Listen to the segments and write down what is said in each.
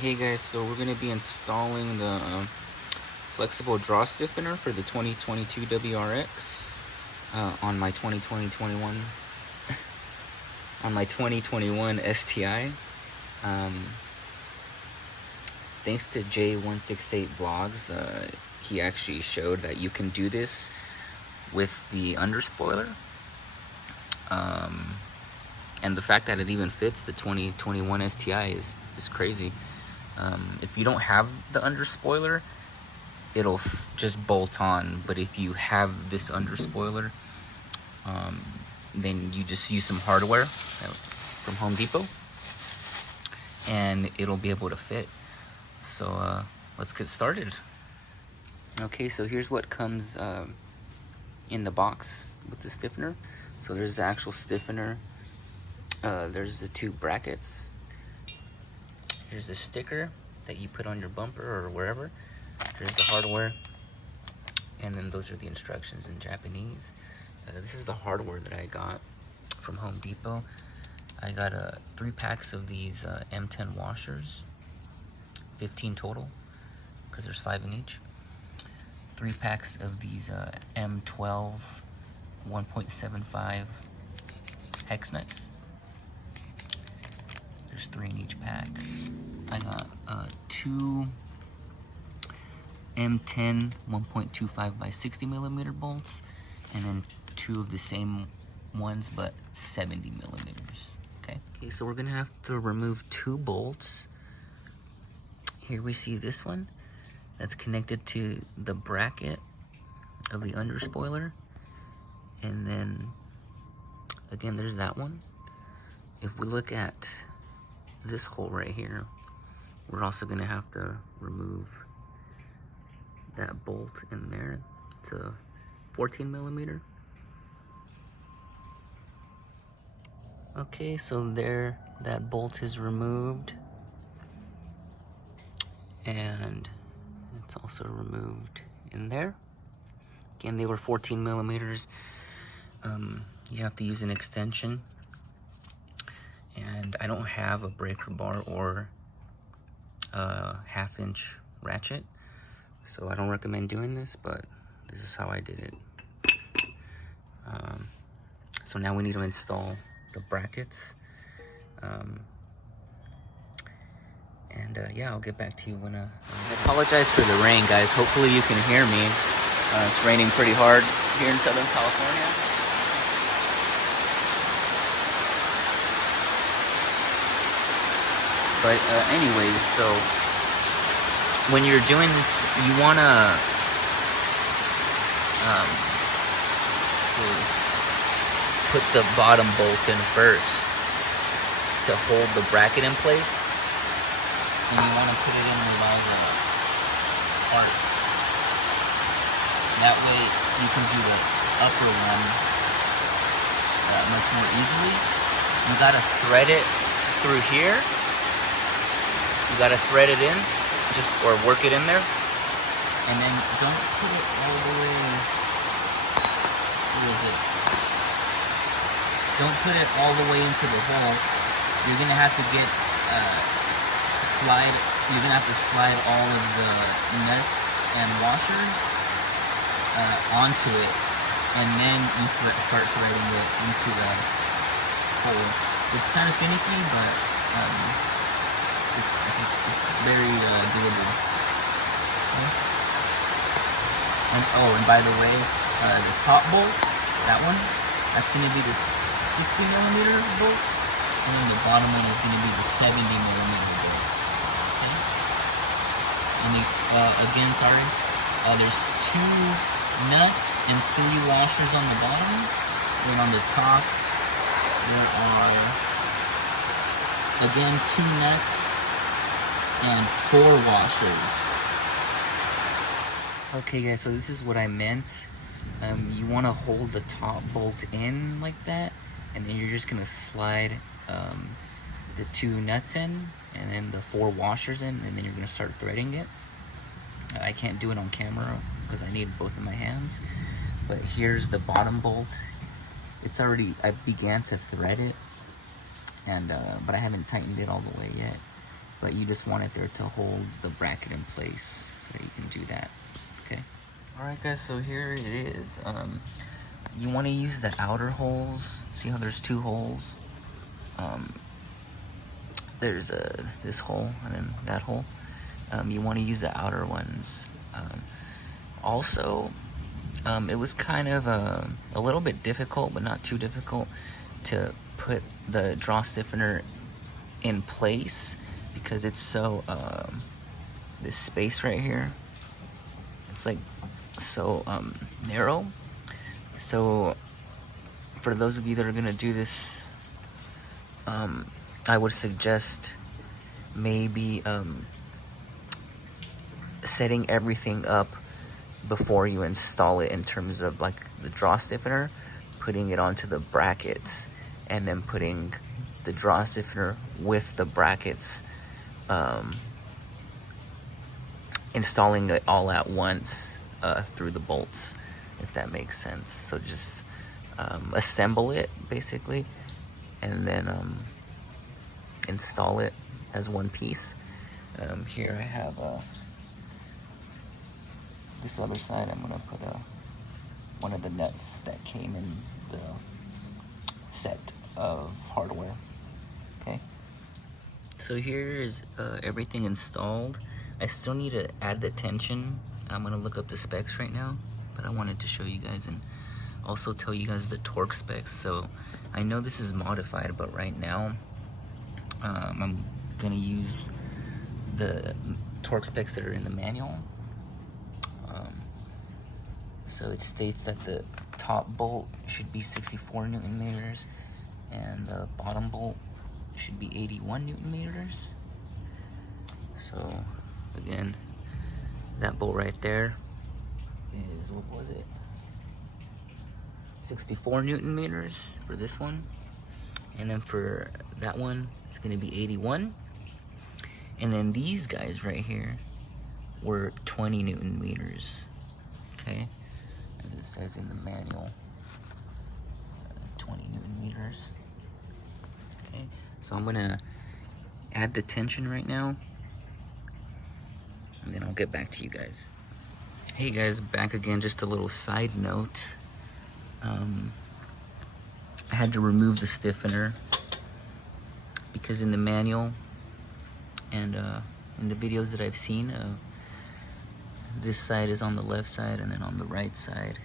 Hey guys, so we're going to be installing the flexible draw stiffener for the 2022 WRX on my 2021 STi. Thanks to J168 Vlogs, he actually showed that you can do this with the underspoiler. And the fact that it even fits the 2021 STi is crazy. If you don't have the underspoiler, it'll just bolt on. But if you have this underspoiler, then you just use some hardware from Home Depot, and it'll be able to fit. So let's get started. Okay, so here's what comes in the box with the stiffener. So there's the actual stiffener. There's the two brackets. Here's the sticker that you put on your bumper or wherever. Here's the hardware. And then those are the instructions in Japanese. This is the hardware that I got from Home Depot. I got 3 packs of these M10 washers. 15 total, because there's 5 in each. 3 packs of these M12 1.75 hex nuts. There's 3 in each pack. I got 2 M10 1.25 by 60 millimeter bolts, and then 2 of the same ones but 70 millimeters. Okay, so we're gonna have to remove 2 bolts. Here we see this one that's connected to the bracket of the underspoiler, and then again there's that one. If we look at this hole right here, we're also gonna have to remove that bolt in there to 14 millimeter. Okay, so there, that bolt is removed, and it's also removed in there. Again, they were 14 millimeters. You have to use an extension, and I don't have a breaker bar or a 1/2-inch ratchet, so I don't recommend doing this, but this is how I did it. So now we need to install the brackets, yeah, I'll get back to you when I apologize for the rain, guys. Hopefully you can hear me. It's raining pretty hard here in Southern California. But anyways, so when you're doing this, you wanna put the bottom bolt in first to hold the bracket in place, and you wanna put it in with all the parts. That way you can do the upper one much more easily. You gotta thread it through here. You gotta thread it in, or work it in there, and then don't put it all the way. What is it? Don't put it all the way into the hole. You're gonna have to slide all of the nuts and washers onto it, and then you start threading it into the hole. It's kind of finicky, but it's very doable. Okay. And by the way, the top bolts, that one, that's going to be the 60 millimeter bolt, and then the bottom one is going to be the 70 millimeter bolt. Okay. And again, sorry, there's 2 nuts and 3 washers on the bottom, and on the top there are again 2 nuts and 4 washers. Okay guys, so this is what I meant. You want to hold the top bolt in like that, and then you're just going to slide the 2 nuts in, and then the 4 washers in, and then you're going to start threading it. I can't do it on camera because I need both of my hands, but here's the bottom bolt. It's already, I began to thread it, and but I haven't tightened it all the way yet. but you just want it there to hold the bracket in place so that you can do that. Okay. All right, guys. So here it is. You want to use the outer holes. See how there's two holes? There's this hole and then that hole. You want to use the outer ones. Also, it was kind of a little bit difficult, but not too difficult, to put the draw stiffener in place because it's so, this space right here, it's like so narrow. So for those of you that are gonna do this, I would suggest maybe setting everything up before you install it, in terms of like the draw stiffener, putting it onto the brackets, and then putting the draw stiffener with the brackets, installing it all at once through the bolts, if that makes sense. So just assemble it basically, and then install it as one piece. Here I have this other side. I'm gonna put one of the nuts that came in the set of hardware. Okay. So here is everything installed. I still need to add the tension. I'm gonna look up the specs right now, but I wanted to show you guys and also tell you guys the torque specs. So I know this is modified, but right now I'm gonna use the torque specs that are in the manual. So it states that the top bolt should be 64 Newton meters and the bottom bolt should be 81 Newton meters. So again, that bolt right there is, what was it? 64 Newton meters for this one. And then for that one, it's gonna be 81. And then these guys right here were 20 Newton meters, okay? As it says in the manual, 20 Newton meters. Okay, so I'm gonna add the tension right now, and then I'll get back to you guys. Hey guys, back again. Just a little side note. I had to remove the stiffener because in the manual and in the videos that I've seen, this side is on the left side, and then on the right side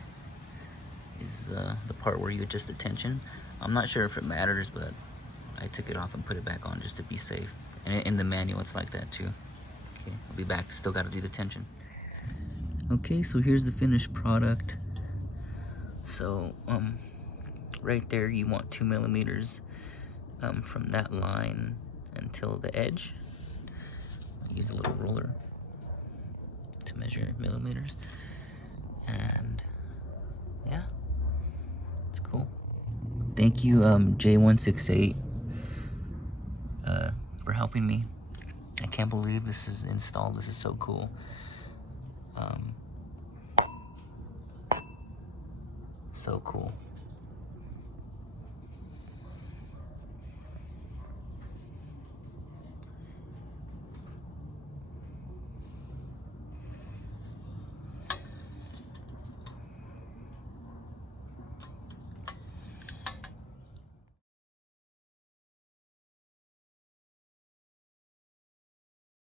is the part where you adjust the tension. I'm not sure if it matters, but I took it off and put it back on just to be safe. And in the manual, it's like that too. Okay, I'll be back. Still got to do the tension. Okay, so here's the finished product. So right there, you want 2 millimeters from that line until the edge. I use a little roller to measure millimeters, and yeah, it's cool. Thank you, J168, for helping me. I can't believe this is installed. This is so cool. So cool.